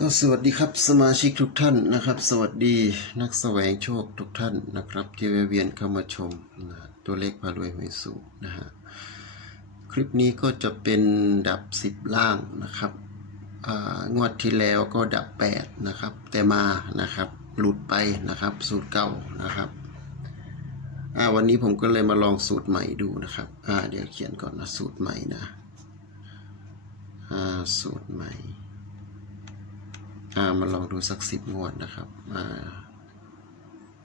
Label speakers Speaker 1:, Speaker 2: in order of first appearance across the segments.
Speaker 1: ก็สวัสดีครับสมาชิกทุกท่านนะครับ สวัสดีนักแสวงโชคทุกท่านนะครับที่แวะเวียนเข้ามาชมนะตัวเลขพารวยหวยสูงนะฮะคลิปนี้ก็จะเป็นดับสิบล่างนะครับงวดที่แล้วก็ดับแปดนะครับ แต่มานะครับหลุดไปนะครับ สูตรเก่านะครับวันนี้ผมก็เลยมาลองสูตรใหม่ดูนะครับเดี๋ยวเขียนก่อนนะสูตรใหม่นะสูตรใหม่ อ่ามาลองดูสักสิบงวดนะครับอ่า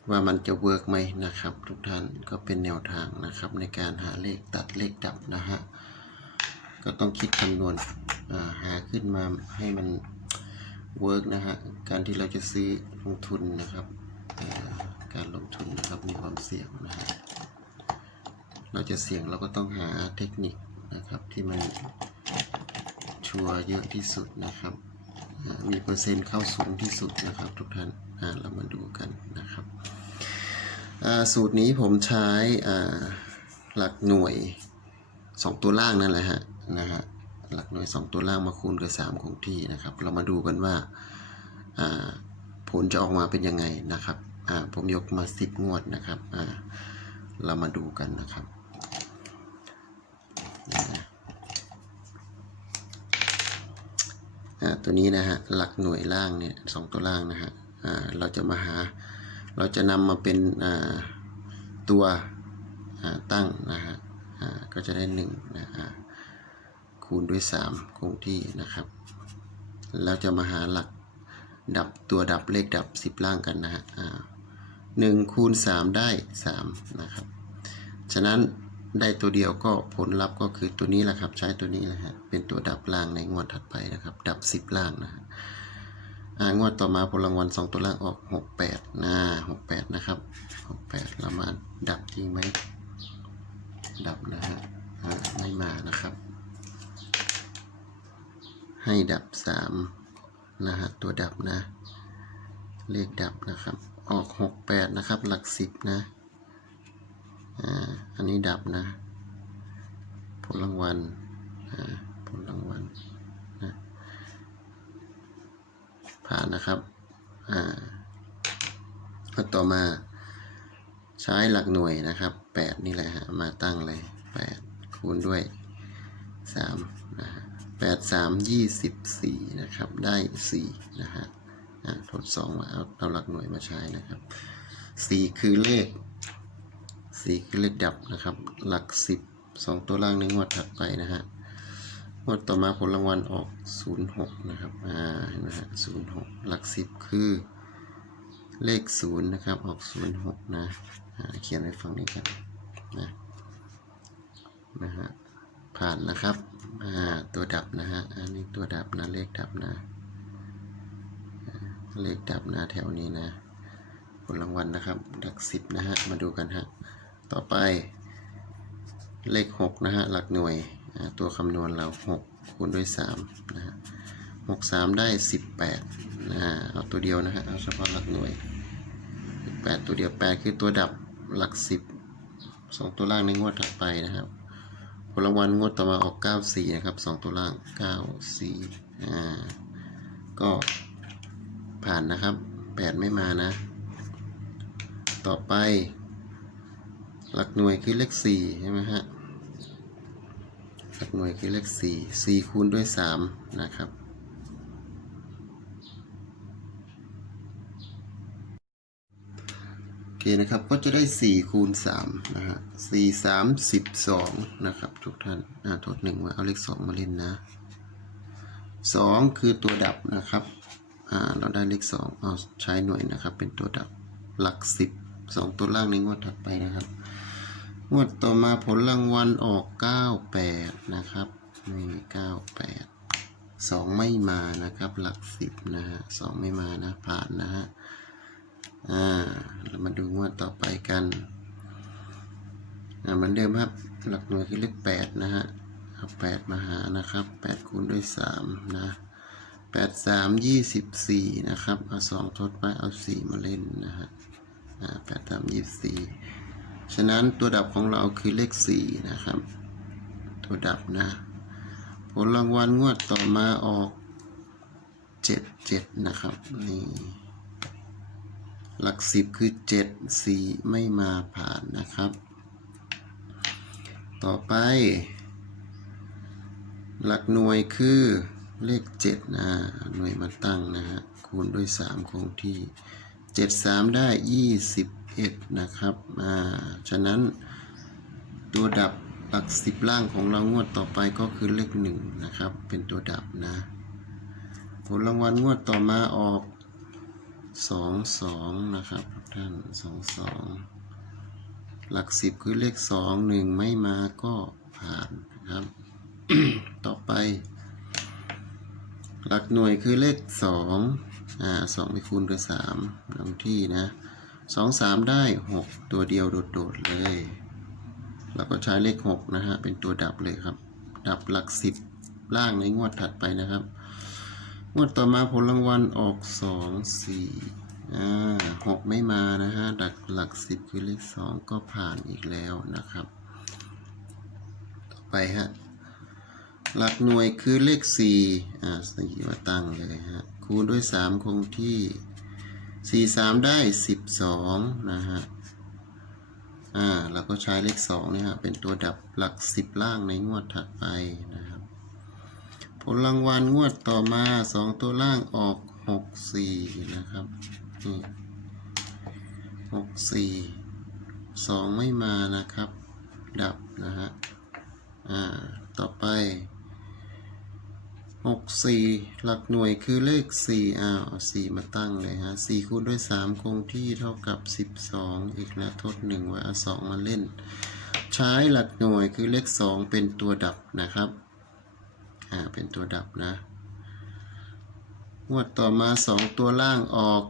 Speaker 1: ว่ามันจะเวิร์กไหมนะครับ ทุกท่านก็เป็นแนวทางนะครับ ในการหาเลขตัดเลขดับนะฮะก็ต้องคิดคำนวณหาขึ้นมาให้มันเวิร์กนะฮะการที่เราจะซื้อลงทุนนะครับการลงทุนนะครับมีความเสี่ยงนะฮะเราจะเสี่ยงเราก็ต้องหาเทคนิคนะครับที่มันชัวร์เยอะที่สุดนะครับ มีเปอร์เซ็นต์เข้าสูงที่สุดนะครับทุกท่านเรามาดูกันนะครับสูตรนี้ผมใช้หลักหน่วย 2 ตัวล่างนั่นแหละฮะนะฮะหลักหน่วย 2 ตัวล่างมาคูณกับ 3 คงที่นะครับ เรามาดูกันว่าผลจะออกมาเป็นยังไงนะครับผมยกมา 10 งวดนะครับเรามาดูกันนะครับนี่นะ อ่า ตัวนี้นะฮะหลักหน่วยล่างเนี่ยสองตัวล่างนะฮะเราจะมาหา เราจะนำมาเป็นตัวตั้งนะฮะก็จะได้หนึ่งนะฮะคูณด้วยสามคงที่นะครับ แล้วจะมาหาหลักดับตัวดับเลขดับสิบล่างกันนะฮะหนึ่งคูณสามได้สามนะครับ ฉะนั้น ได้ตัวเดียวก็ผลลัพธ์ก็คือตัวนี้แหละครับ ใช้ตัวนี้แหละฮะเป็นตัวดับล่างในงวดถัดไปนะครับ ดับสิบล่างนะฮะงวดต่อมาผลรางวัลสองตัวล่างออกหกแปดนะหกแปดนะครับหกแปดเรามาดับจริงไหมดับนะฮะไม่มานะครับ ให้ดับสามนะฮะตัวดับนะ เลขดับนะครับ ออกหกแปดนะครับ หลักสิบนะ อ่าอันนี้ดับนะ ผลรางวัลอ่าผลรางวัลนะผ่านนะครับอ่าแล้วต่อมา ใช้หลักหน่วยนะครับแปดนี่แหละฮะมาตั้งเลยแปดคูณด้วยสามนะฮะแปดสามยี่สิบสี่นะครับ ได้สี่นะฮะอ่าทดสองมาเอาเอาหลักหน่วยมาใช้นะครับสี่คือเลข สี่คือเลขดับนะครับ หลักสิบสองตัวล่างในงวดถัดไปนะฮะงวดต่อมาผลรางวัลออกศูนย์หกนะครับอ่าเห็นไหมฮะศูนย์หกหลักสิบคือเลขศูนย์นะครับ ออกศูนย์หกนะเขียนไว้ฝั่งนี้ครับนะนะฮะผ่านนะครับอ่าตัวดับนะฮะอันนี้ตัวดับนะเลขดับนะเลขดับนะแถวนี้นะ ผลรางวัลนะครับหลักสิบนะฮะ มาดูกันฮะ ต่อไปเลขหกนะฮะ หลักหน่วยตัวคำนวณเราหกคูณด้วยสามนะฮะหกสามได้สิบแปดนะฮะ เอาตัวเดียวนะฮะ เอาเฉพาะหลักหน่วยแปดตัวเดียวแปดคือตัวดับหลักสิบสองตัวล่างในงวดถัดไปนะครับผลรางวัลงวดต่อมาออกเก้าสี่นะครับสองตัวล่างเก้าสี่อ่า ก็ผ่านนะครับแปดไม่มานะ ต่อไป หลักหน่วยคือเลขสี่ใช่ไหมฮะ หลักหน่วยคือเลขสี่สี่คูณด้วยสามนะครับโอเคนะครับก็จะได้สี่คูณสามนะฮะสี่สามสิบสองนะครับทุกท่านอ่าทดหนึ่งมาเอาเลขสองมาเล่นนะสองคือตัวดับนะครับอ่าเราได้เลขสองเอาใช้หน่วยนะครับเป็นตัวดับหลักสิบ สองตัวล่างในงวดถัดไปนะครับ งวดต่อมาผลรางวัลออกเก้าแปดนะครับนี่เก้าแปดสองไม่มานะครับ หลักสิบนะฮะสองไม่มานะผ่านนะฮะอ่าเรามาดูงวดต่อไปกันอ่าเหมือนเดิมครับ หลักหน่วยคือเลขแปดนะฮะเอาแปดมาหานะครับแปดคูณด้วยสามนะแปดสามยี่สิบสี่นะครับ เอาสองทดไปเอาสี่มาเล่นนะฮะ แปดสามยี่สี่ฉะนั้นตัวดับของเราคือเลขสี่นะครับ ตัวดับนะ ผลรางวัลงวดต่อมาออกเจ็ดเจ็ดนะครับ นี่ หลักสิบคือเจ็ดสี่ไม่มาผ่านนะครับ ต่อไป หลักหน่วยคือเลขเจ็ดนะหน่วยมาตั้งนะฮะคูณด้วยสามคงที่ เจ็ดสามได้ยี่สิบเอ็ดนะครับ อ่า ฉะนั้นตัวดับหลักสิบล่างของเรางวดต่อไปก็คือเลขหนึ่งนะครับ เป็นตัวดับนะ ผลรางวัลงวดต่อมาออกสองสองนะครับท่านสองสองหลักสิบคือเลขสองหนึ่งไม่มาก็ผ่านนะครับ ต่อไป หลักหน่วยคือเลขสอง อ่าสองไปคูณด้วยสามลงที่นะสองสามได้หกตัวเดียวโดดๆเลยแล้วก็ใช้เลขหกนะฮะเป็นตัวดับเลยครับ ดับหลักสิบล่างในงวดถัดไปนะครับ งวดต่อมาผลรางวัลออกสองสี่อ่าหกไม่มานะฮะดักหลักสิบคือเลขสองก็ผ่านอีกแล้วนะครับ ต่อไปฮะหลักหน่วยคือเลขสี่อ่าสี่มาตั้งเลยฮะ คูณด้วยสามคงที่สี่สามได้สิบสองนะฮะ อ่าเราก็ใช้เลขสองเนี่ยฮะเป็นตัวดับหลักสิบล่างในงวดถัดไปนะครับ ผลรางวัลงวดต่อมาสองตัวล่างออกหกสี่นะครับนี่หกสี่สองไม่มานะครับ ดับนะฮะ อ่า ต่อไป หกสี่หลักหน่วยคือเลขสี่อ้าวเอาสี่มาตั้งเลยฮะสี่คูณด้วยสามคงที่เท่ากับสิบสองอีกแล้วทดหนึ่งไว้เอาสองมาเล่น ใช้หลักหน่วยคือเลขสองเป็นตัวดับนะครับ อ่า เป็นตัวดับนะงวดต่อมาสองตัวล่างออก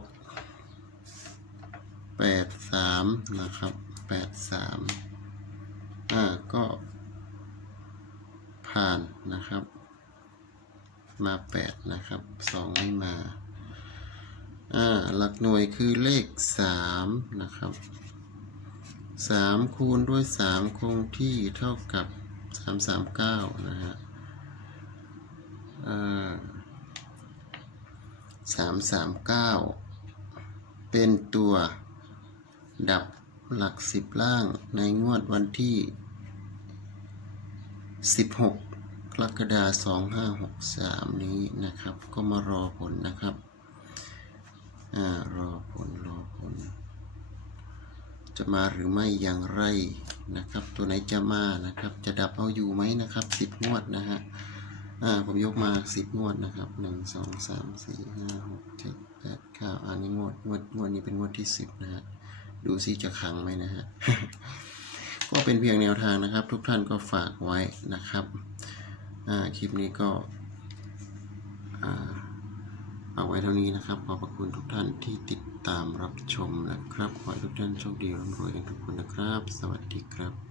Speaker 1: แปดสามนะครับแปดสามอ่า ก็ผ่านนะครับ มาแปดนะครับสองไม่มา อ่า หลักหน่วยคือเลขสามนะครับสามคูณด้วยสามคงที่เท่ากับสามสามเก้านะฮะสามสามเก้าเป็นตัวดับหลักสิบล่างในงวดวันที่สิบหกก รกฎาสองห้าหกสามนี้นะครับ ก็มารอผลนะครับอ่ารอผลรอผล จะมาหรือไม่อย่างไรนะครับ ตัวไหนจะมานะครับ จะดับเอาอยู่ไหมนะครับสิบงวดนะฮะอ่าผมยกมาสิบงวดนะครับหนึ่งสองสามสี่ห้าหกเจ็ดแปดเก้าอันนี้งวดงวดงวดนี้เป็นงวดที่สิบนะฮะดูซิจะขังไหมนะฮะก็เป็นเพียงแนวทางนะครับ ทุกท่านก็ฝากไว้นะครับ คลิปนี้ก็เอาไว้เท่านี้นะครับ ขอบพระคุณทุกท่านที่ติดตามรับชมนะครับ ขอให้ทุกท่านโชคดีร่ำรวยกันทุกคนนะครับ สวัสดีครับ